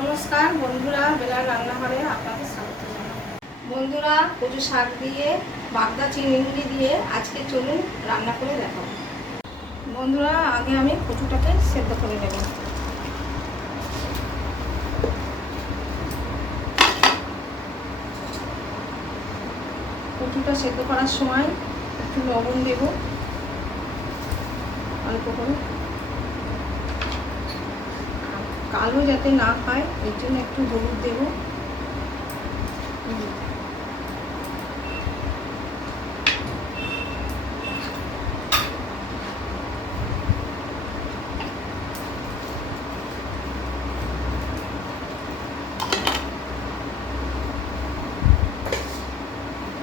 নমস্কার বন্ধুরা, বেলার রান্নাঘরে আপনাদের স্বাগত জানাই। বন্ধুরা, কচু শাক দিয়ে বাগদা চিংড়ি দিয়ে আজকে চলুন রান্না করে দেখাবো। বন্ধুরা, আগে আমি কচুটাকে সেদ্ধ করে নেব। কচুটা সেদ্ধ করার সময় একটু লবণ দেব অল্প করে, কালো যাতে না হয় এর জন্য একটু হলুদ দেব।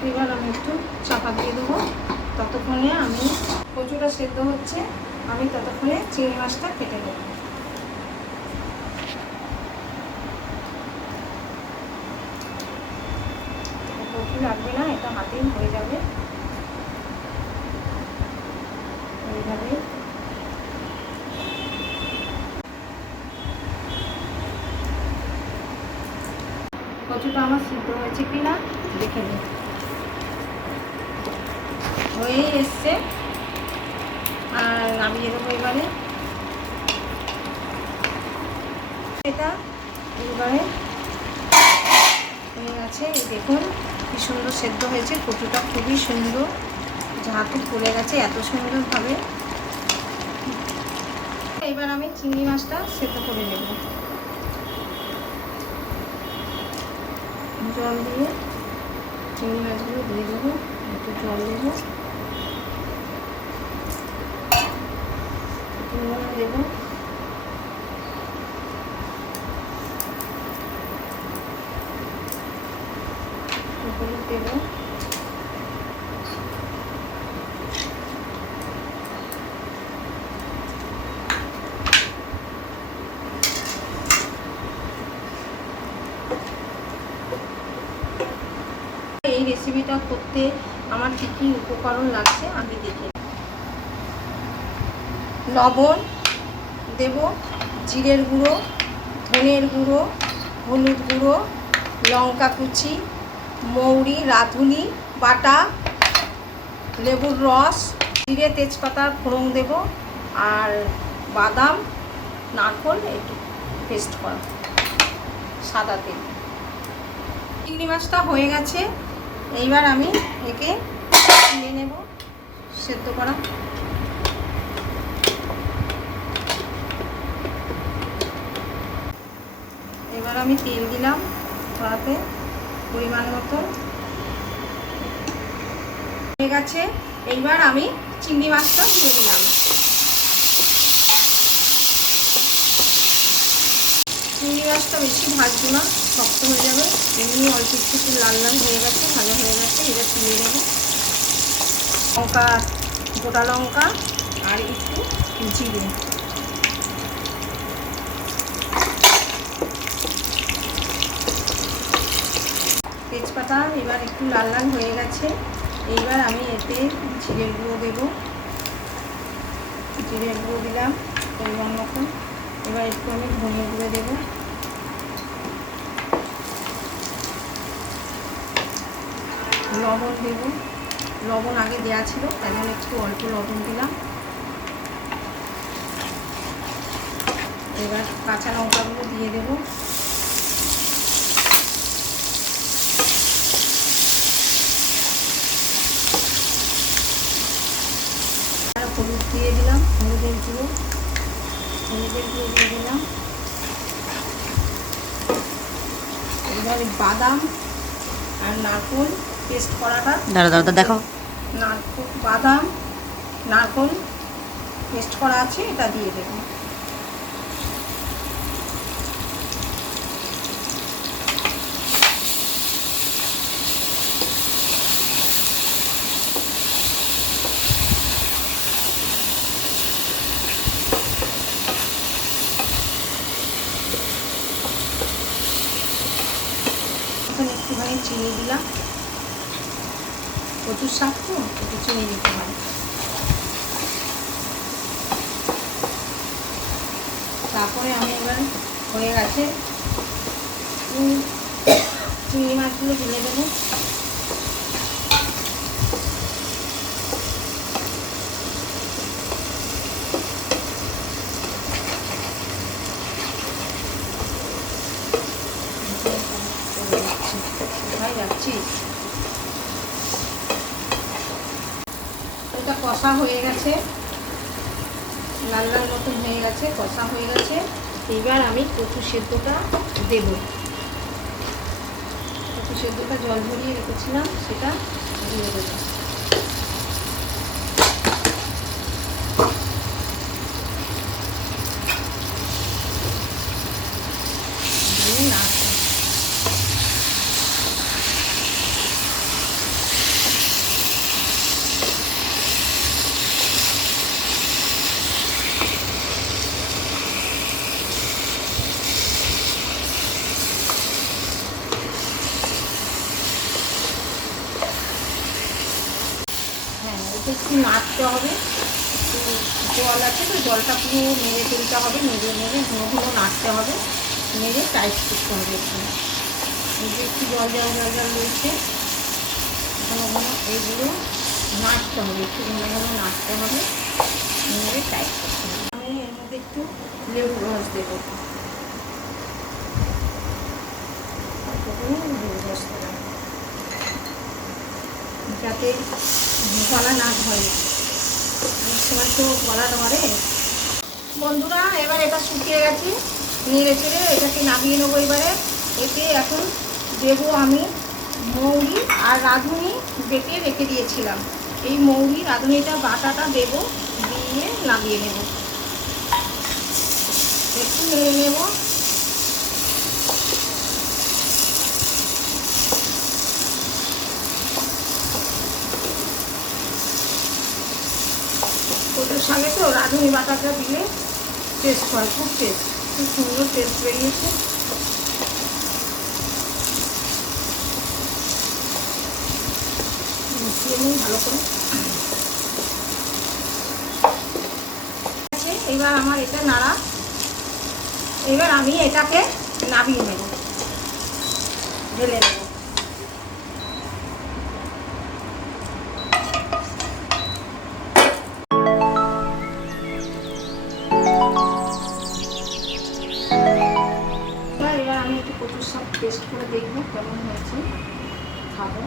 এবার আমি একটু চাপা দিয়ে দেবো। ততক্ষণে আমি কচুটা সেদ্ধ হচ্ছে, আমি ততক্ষণে চিংড়ি মাছটা কেটে নেব। কচু লাগবে না, এটা হাতেই হয়ে যাবে। এইভাবে কচুটা আমার সিদ্ধ হয়েছে কিনা দেখে নিই। হয়ে এসছে, আর নামিয়ে দেবো এবারে। এটা এবারে হয়ে গেছে, দেখুন কি সুন্দর সেদ্ধ হয়েছে। কচুটা খুবই সুন্দর, ঝাঁটু ফুলে গেছে এত সুন্দরভাবে। এবার আমি চিংড়ি মাছটা সেদ্ধ করে নেব। জল দিয়ে চিংড়ি মাছগুলো দিয়ে দেবো, একটু জল দেবো, নুন দেবো, হলুদ দেবো, এই রেসিপিটা করতে আমার কী কী উপকরণ লাগছে আমি দেখি। লবণ দেব, জিরের গুঁড়ো, ধনের গুঁড়ো, হলুদ গুঁড়ো, লঙ্কা কুচি, মৌরি রাঁধুনি বাটা, লেবুর রস, জিরে তেজপাতার ফোড়ন দেব, আর বাদাম নারকেল একটু পেস্ট করা, সাদা তেল। চিংড়ি মাছটা হয়ে গেছে, এইবার আমি একে তুলে নেব সেদ্ধ করা। এবার আমি তেল দিলাম কড়াতে পরিমাণ মতো, হয়ে গেছে। এইবার আমি চিংড়ি মাছটা দিয়ে দিলাম। চিংড়ি মাছটা বেশি ভাজবো না, শক্ত হয়ে যাবে। এমনি অল্প একটু লাল লাল হয়ে গেছে, ভাজা হয়ে গেছে। এবার তুলে নেব। লঙ্কা, গোটা লঙ্কা আর একটু জিরে, তেজপাতা এবার একটু লাল লাল হয়ে গেছে। এইবার আমি এতে জিরের গুঁড়ো দেবো, জিরের গুঁড়ো দিলাম পরিমাণ মতো। এবার একটু আমি ধনে গুঁড়ো দেবো, লবণ দেবো। লবণ আগে দেওয়া ছিল, তাই জন্য একটু অল্প লবণ দিলাম। এবার কাঁচা লঙ্কাগুলো দিয়ে দেবো, আর হলুদ দিয়ে দিলাম, হলুদের গুঁড়ো দিয়ে দিলাম। এবার বাদাম আর নারকেল পেস্ট করাটা দাঁড়া দেখো, বাদাম নারকেল পেস্ট করা আছে, এটা দিয়ে দেবো। একটুখানি চিনি দিলাম, কচুর শাক তো একটু চিনি দিতে হয়। তারপরে আমি এবার হয়ে গেছে চিংড়ি মাছগুলো ঢেলে দেবো। কোথায় যাচ্ছিস? এটা কষা হয়ে গেছে, লাল লাল মতন হয়ে গেছে, কষা হয়ে গেছে। এবার আমি কচু সেদ্ধটা দেব। কচু সেদ্ধটা জল ভরিয়ে রেখেছিলাম, সেটা দিয়ে দেবো। দিয়ে নাড়বো। হ্যাঁ, এটা একটু নাড়তে হবে, একটু জল আছে তো জলটা পুরো নেড়ে তুলতে হবে, নেড়ে নেড়ে ঘন ঘন নাড়তে হবে, নেড়ে টাইট করতে হবে। একটু জল জল জল জল রয়েছে, ঘন ঘন এইগুলো নাড়তে হবে, একটু ঘন ঘন নাড়তে হবে, নেড়ে টাইট করতে হবে। আমি এর মধ্যে একটু লেবু রস দেবো, লেবু রস দেবো যাতে গলা না ধরে, অনেক সময় তো গলা ধরে। বন্ধুরা, এবার এটা শুকিয়ে গেছে, নেড়ে চেড়ে এটাকে নামিয়ে নেবো। এবারে এতে এখন দেবো আমি মৌরি আর রাঁধুনি বেটে রেখে দিয়েছিলাম, এই মৌরি রাঁধুনিটা বাটাটা দেবো, দিয়ে নামিয়ে নেব। একটু নেড়ে নেব। কচুর শাকে তো রাঁধুনি বাটাটা দিলে টেস্ট হয়, খুব টেস্ট, খুব সুন্দর টেস্ট বেরিয়েছে। মিশিয়ে নিই ভালো করে। এবার আমার এটা নাড়া, এবার আমি এটাকে নামিয়ে নেব, ঢেলে নেব। এবার আমি একটু কচুর শাক টেস্ট করে দেখবো কেমন হয়েছে, খাবো।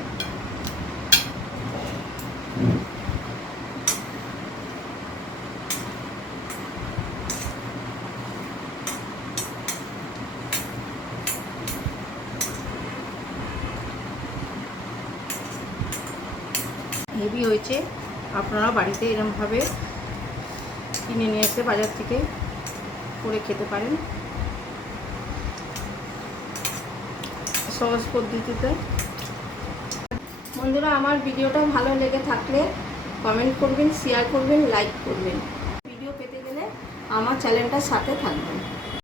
হেভি হয়েছে। আপনারা বাড়িতে এরকমভাবে কিনে নিয়ে এসে বাজার থেকে করে খেতে পারেন, সহজ পদ্ধতিতে। বন্ধুরা, আমার ভিডিওটা ভালো লেগে থাকলে কমেন্ট করবেন, শেয়ার করবেন, লাইক করবেন। ভিডিও পেতে গেলে আমার চ্যানেলটার সাথে থাকবেন।